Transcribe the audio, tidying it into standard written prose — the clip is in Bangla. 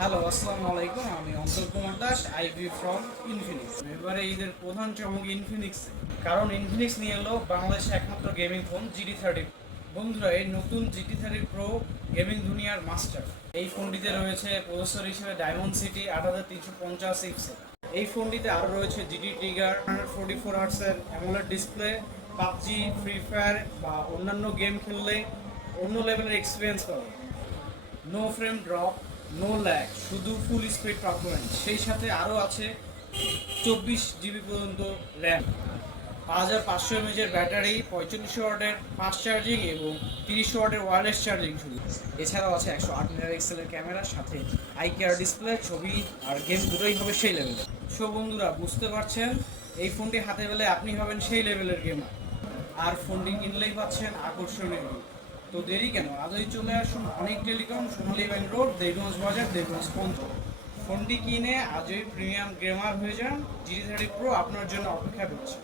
হ্যালো, আসসালামু আলাইকুম। আমি অন্তর কুমার দাস, আইভি ফ্রম ইনফিনিক্স। এবারে ঈদের প্রধান চমক ইনফিনিক্স, কারণ ইনফিনিক্স নিয়ে এলো বাংলাদেশে একমাত্র গেমিং ফোন GT30। বন্ধুরা, এই নতুন GT30 প্রো গেমিং দুনিয়ার মাস্টার। এই ফোনটিতে রয়েছে প্রসেসর হিসেবে ডায়মন্ড সিটি 8350 চিপসেট। এই ফোনটিতে আরও রয়েছে জিটি ট্রিগার 144 হার্টসের AMOLED display. PUBG, free fire বা অন্যান্য গেম খেললে অন্য লেভেলের এক্সপিরিয়েন্স পাবে। No frame drop, no lag, শুধু ফুল স্পিড পারফরমেন্স। সেই সাথে আরও আছে 24 জিবি পর্যন্ত র্যাম, 5500 mAh ব্যাটারি, 45 ওয়াটের ফাস্ট চার্জিং এবং 30 ওয়াটের ওয়্যারলেস চার্জিং সুবিধা। এছাড়াও আছে 108 মেগাপিক্সেলের ক্যামেরার সাথে আই কেয়ার ডিসপ্লে। ছবি আর গেম দুটোই হবে সেই লেভেলে। সো বন্ধুরা, বুঝতে পারছেন, এই ফোনটি হাতে পেলে আপনি হবেন সেই লেভেলের গেমার। আর ফোনটি কিনলেই পাচ্ছেন আকর্ষণীয় gift। তো দেরি কেন, আজই চলে আসুন অনেক টেলিকম, সোনালী ব্যাংক রোড, দেবগঞ্জ বাজার, দেবগঞ্জ পঞ্চ। ফোনটি কিনে আজই প্রিমিয়াম গেমার হয়ে যান। GT30 প্রো আপনার জন্য অপেক্ষা করছে।